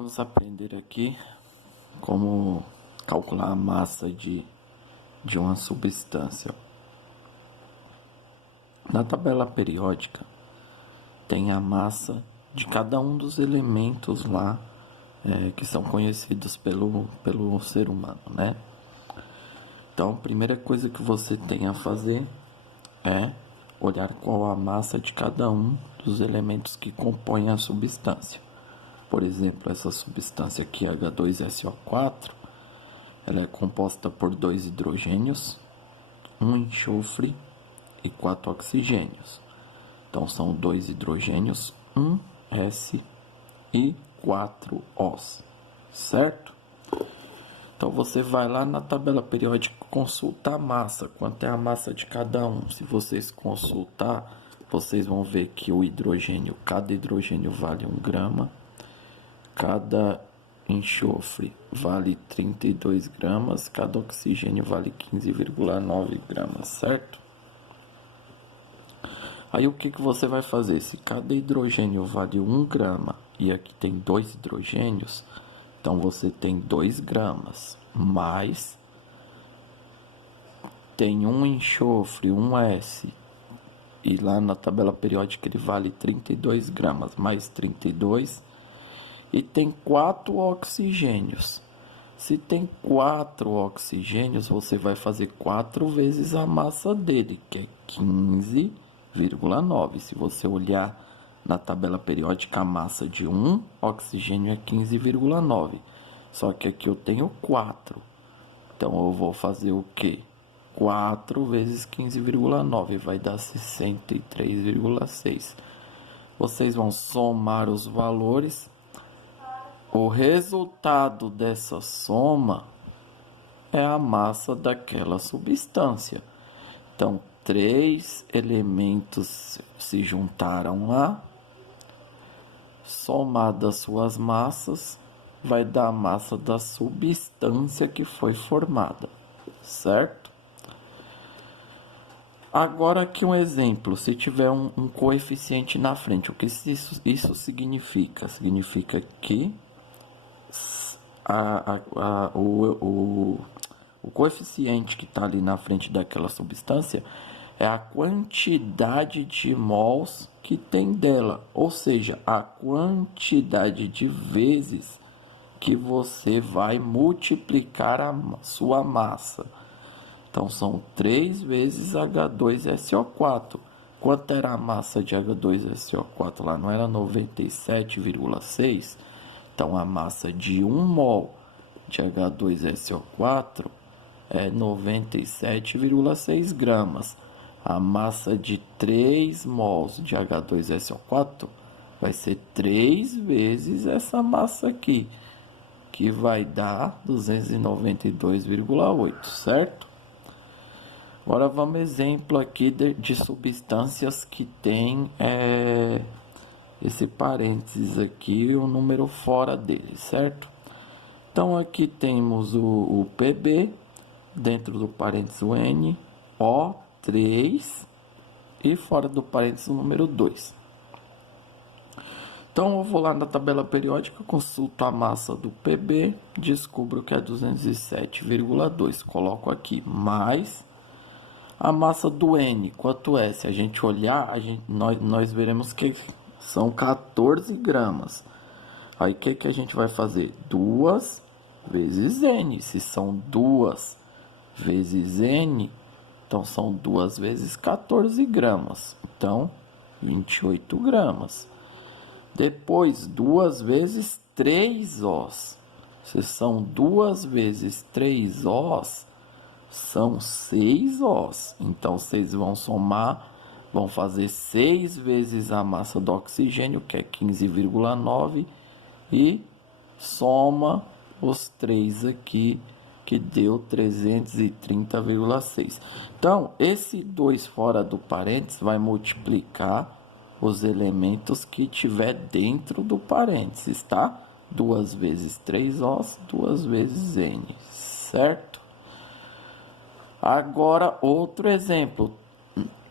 Vamos aprender aqui como calcular a massa de uma substância. Na tabela periódica tem a massa de cada um dos elementos lá que são conhecidos pelo ser humano, né? Então, a primeira coisa que você tem a fazer é olhar qual a massa de cada um dos elementos que compõem a substância. Por exemplo, essa substância aqui, H2SO4, ela é composta por 2 hidrogênios, 1 enxofre e 4 oxigênios. Então, são 2 hidrogênios, 1 S e 4 Os, certo? Então, você vai lá na tabela periódica consultar a massa, quanto é a massa de cada um. Se vocês consultar, vocês vão ver que o hidrogênio, cada hidrogênio vale 1 grama, cada enxofre vale 32 gramas, cada oxigênio vale 15,9 gramas, certo? Aí o que você vai fazer? Se cada hidrogênio vale 1 grama e aqui tem 2 hidrogênios, então você tem 2 gramas, mais tem 1 enxofre, 1 S, e lá na tabela periódica ele vale 32 gramas, mais 32, e tem 4 oxigênios. Se tem 4 oxigênios, você vai fazer 4 vezes a massa dele, que é 15,9. Se você olhar na tabela periódica, a massa de 1 oxigênio é 15,9. Só que aqui eu tenho 4. Então, eu vou fazer o quê? 4 vezes 15,9 vai dar 63,6. Vocês vão somar os valores. O resultado dessa soma é a massa daquela substância. Então, 3 elementos se juntaram lá, somadas suas massas, vai dar a massa da substância que foi formada, certo? Agora aqui um exemplo, se tiver um coeficiente na frente, o que isso significa? Significa que o coeficiente que está ali na frente daquela substância é a quantidade de mols que tem dela, ou seja, a quantidade de vezes que você vai multiplicar a sua massa. Então, são 3 vezes H2SO4. Quanto era a massa de H2SO4 lá? Não era 97,6? Então, a massa de 1 mol de H2SO4 é 97,6 gramas. A massa de 3 mols de H2SO4 vai ser 3 vezes essa massa aqui, que vai dar 292,8, certo? Agora vamos exemplo aqui de substâncias que tem esse parênteses aqui e o número fora dele, certo? Então aqui temos o PB, dentro do parênteses o N, O3 e fora do parênteses o número 2. Então eu vou lá na tabela periódica, consulto a massa do PB, descubro que é 207,2, coloco aqui, mais a massa do N, quanto é? Se a gente olhar, nós veremos que são 14 gramas. Aí o que a gente vai fazer? 2 vezes N. Se são 2 vezes N, então são 2 vezes 14 gramas. Então, 28 gramas. Depois, 2 vezes 3 Os. Se são 2 vezes 3 Os, são 6 Os. Então, vocês vão somar, vão fazer 6 vezes a massa do oxigênio, que é 15,9, e soma os 3 aqui, que deu 330,6. Então, esse 2 fora do parênteses vai multiplicar os elementos que tiver dentro do parênteses, tá? 2 vezes 3 Os, 2 vezes N, certo? Agora, outro exemplo.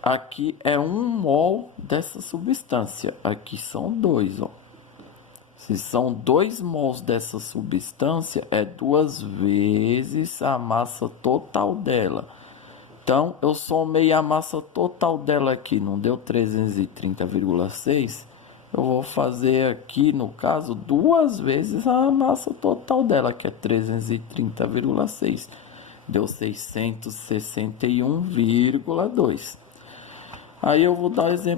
Aqui é 1 mol dessa substância. Aqui são 2, ó. Se são 2 mols dessa substância, é 2 vezes a massa total dela. Então, eu somei a massa total dela aqui, não deu 330,6. Eu vou fazer aqui, no caso, 2 vezes a massa total dela, que é 330,6. Deu 661,2. Aí eu vou dar exemplo